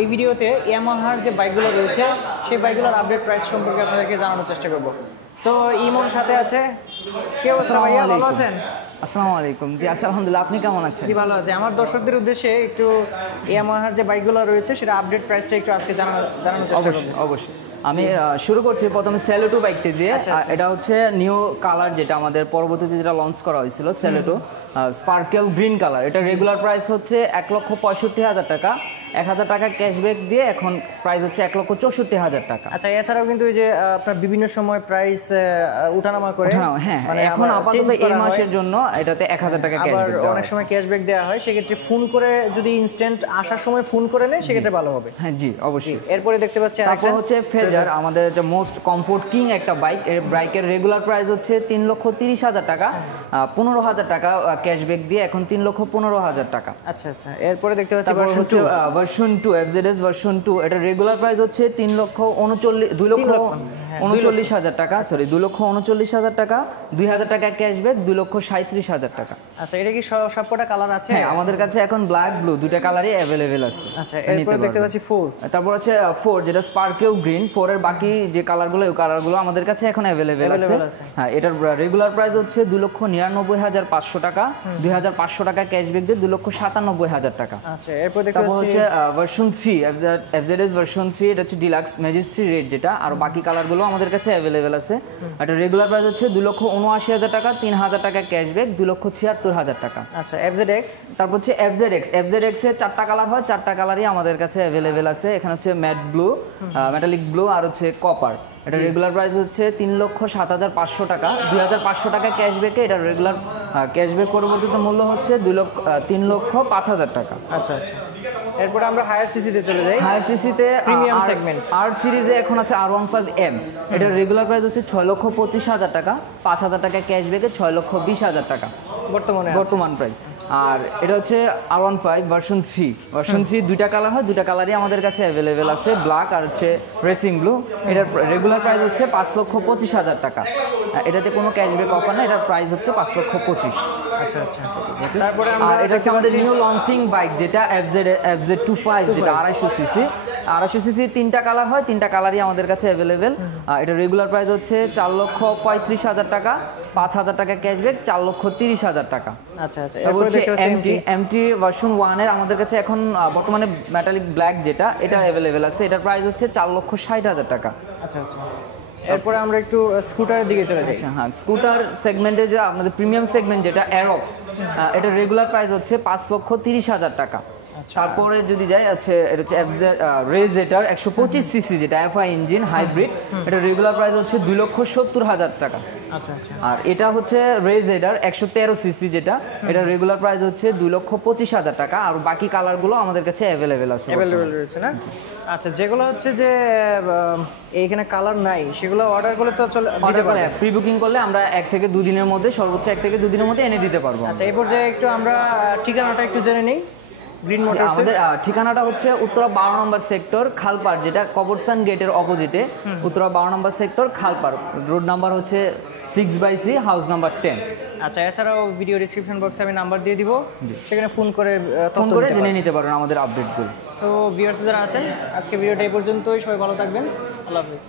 এই ভিডিওতে ইয়ামাহার যে বাইকগুলো রয়েছে সেই বাইকগুলোর আপডেট প্রাইস সম্পর্কে আপনাদেরকে জানানোর চেষ্টা করব। সো ইমন সাথে আছে। কি অবস্থা ভাইয়া, ভালো আছেন? আসসালামু আলাইকুম। জি আলহামদুলিল্লাহ, আপনি কেমন আছেন? জি ভালো আছি। আমার দর্শকদের উদ্দেশ্যে একটু ইয়ামাহার যে বাইকগুলো রয়েছে সেটা আপডেট প্রাইসটা একটু আজকে জানানোর চেষ্টা করব। অবশ্যই আমি শুরু করছি প্রথমে সেলেটো বাইকটি দিয়ে। এটা হচ্ছে নিউ কালার, যেটা আমাদের পরবর্তীতে যেটা লঞ্চ করা হয়েছিল, সেলেটো স্পার্কেল গ্রিন কালার। এটা রেগুলার প্রাইস হচ্ছে 1,65,000 টাকা। 1,000 টাকা ক্যাশব্যাক দিয়ে এখন প্রাইস হচ্ছে 1,64,000 টাকা। আচ্ছা, এছাড়াও কিন্তু এই যে আপনার বিভিন্ন সময় প্রাইস উঠানামা করে, হ্যাঁ এখন আপাতত এই মাসের জন্য এটাতে 1,000 টাকা ক্যাশব্যাক দেওয়া হয়। অনেক সময় ক্যাশব্যাক দেওয়া হয়, সেক্ষেত্রে ফোন করে যদি ইনস্ট্যান্ট আসার সময় ফোন করে নেয় সেক্ষেত্রে ভালো হবে। হ্যাঁ জি অবশ্যই। এরপরে দেখতে পাচ্ছি তারপর হচ্ছে ফেজার, আমাদের যে মোস্ট কমফোর্ট কিং একটা বাইক। এর বাইকের রেগুলার প্রাইস হচ্ছে 3,30,000 টাকা। 15,000 টাকা ক্যাশব্যাক দিয়ে এখন 3,15,000 টাকা। আচ্ছা আচ্ছা, এরপরে দেখতে পাচ্ছি ভার্সন 2 FZS ভার্সন 2। এটা রেগুলার প্রাইস হচ্ছে 2,39,000 টাকা, সরি 2,39,000 টাকা। 2,000 টাকা ক্যাশব্যাক, 2,37,000 টাকা। আচ্ছা, এটা কি সবকটা কালার আছে? হ্যাঁ, আমাদের কাছে এখন ব্ল্যাক ব্লু দুইটা কালারই অ্যাভেলেবেল আছে। আচ্ছা, এরপর দেখতে পাচ্ছি 4। তারপর হচ্ছে 4 যেটা স্পার্কেল গ্রিন। 4 এর বাকি যে কালারগুলো, ওই কালারগুলো আমাদের কাছে এখন অ্যাভেলেবেল আছে। হ্যাঁ, এটার রেগুলার প্রাইস হচ্ছে 2,99,500 টাকা। 2,500 টাকা ক্যাশব্যাক দিয়ে 2,97,000 টাকা। আচ্ছা, এরপর দেখতে পাচ্ছি হচ্ছে ভার্সন 3 FZS ভার্সন 3। এটা হচ্ছে ডিলাক্স ম্যাজিস্ট্রি রেড যেটা, আর বাকি কালারগুলো আমাদের কাছে অ্যাভেলেবেল আছে। এটা রেগুলার প্রাইস হচ্ছে 2,79,000 টাকা। 3,000 টাকা ক্যাশব্যাক, 2,76,000 টাকা। আচ্ছা, FZX। তারপর হচ্ছে FZX এর 4টা কালার হয়, 4টা কালারই আমাদের কাছে অ্যাভেলেবেল আছে। এখানে হচ্ছে ম্যাট ব্লু, মেটালিক ব্লু আর হচ্ছে কপার। এটা রেগুলার প্রাইস হচ্ছে 3,07,500 টাকা। 2,500 টাকা ক্যাশব্যাকে এটা রেগুলার ক্যাশব্যাক পরবর্তীতে মূল্য হচ্ছে 3,05,000 টাকা। আচ্ছা আচ্ছা, এরপর আমরা হায়ার সিসিতে চলে যাই। হায়ার সিসিতে প্রিমিয়াম সেগমেন্ট আর সিরিজে এখন আছে R15M। এটা রেগুলার প্রাইস হচ্ছে 6,25,000 টাকা। 5,000 টাকা ক্যাশব্যাকে 6,20,000 টাকা বর্তমান প্রাইস। আর এটা হচ্ছে R15 ভার্সন 3। ভার্সন 3 দুইটা কালার হয়, দুইটা কালারই আমাদের কাছে অ্যাভেলেবেল আছে, ব্ল্যাক আর হচ্ছে রেসিং ব্লু। এটার রেগুলার প্রাইস হচ্ছে 5,25,000 টাকা। এটাতে কোনো ক্যাশব্যাক অফার না, এটার প্রাইস হচ্ছে 5,25,000। আচ্ছা আচ্ছা, তারপরে আর এটা হচ্ছে আমাদের নিউ লঞ্চিং বাইক যেটা FZ25, যেটা 250 সিসি। 250 সিসি 3টা কালার হয়, 3টা কালারই আমাদের কাছে অ্যাভেলেবেল। এটা রেগুলার প্রাইস হচ্ছে 4,35,000 টাকা। 5,000 টাকা ক্যাশব্যাক, 4,30,000 টাকা। আচ্ছা আচ্ছা, এরপর হচ্ছে MT ভার্সন 1 এর আমাদের কাছে এখন বর্তমানে মেটালিক ব্ল্যাক যেটা, এটা অ্যাভেলেবেল আছে। এটার প্রাইস হচ্ছে 4,60,000 টাকা। আচ্ছা আচ্ছা, এরপরে আমরা একটু স্কুটারের দিকে চলে যাই। আচ্ছা হ্যাঁ, স্কুটার সেগমেন্টে যে আমাদের প্রিমিয়াম সেগমেন্ট যেটা অ্যারক্স, এটা রেগুলার প্রাইস হচ্ছে 5,30,000 টাকা। তারপরে যদি যাই আছে, এটা হচ্ছে রেজেটার 125 সিসি যেটা FI ইঞ্জিন হাইব্রিড। এটা রেগুলার প্রাইস হচ্ছে 2,70,000 টাকা। আচ্ছা আচ্ছা, আর এটা হচ্ছে রেজেটার 113 সিসি যেটা, এটা রেগুলার প্রাইস হচ্ছে 2,25,000 টাকা। আর বাকি কালারগুলো আমাদের কাছে অ্যাভেলেবেল আছে, অ্যাভেলেবেল রয়েছে না? আচ্ছা, যেগুলো হচ্ছে যে এইখানে কালার নাই সেগুলো অর্ডার করলে তো অর্ডার করলে প্রি বুকিং করলে আমরা 1 থেকে 2 দিনের মধ্যে, সর্বোচ্চ 1 থেকে 2 দিনের মধ্যে এনে দিতে পারবো। আচ্ছা, এই পর্যায়ে একটু আমরা ঠিকানাটা একটু জেনে নিই। গ্রিন মোটরস আমাদের ঠিকানাটা হচ্ছে উত্তরা 12 নম্বর সেক্টর, খালপাড়, যেটা কবরস্থান গেটের অপোজিটে। উত্তরা 12 নম্বর সেক্টর, খালপাড়। রোড নাম্বার হচ্ছে 6/C, হাউস নাম্বার 10। আচ্ছা, এছাড়াও ভিডিও ডেসক্রিপশন বক্সে আমি নাম্বার দিয়ে দিব, সেখানে ফোন করে জেনে নিতে পারেন আমাদের আপডেটগুলো। সো ভিউয়ার্স যারা আছেন, আজকে ভিডিওটা এই পর্যন্তই। সবাই ভালো থাকবেন, আল্লাহ হাফেজ।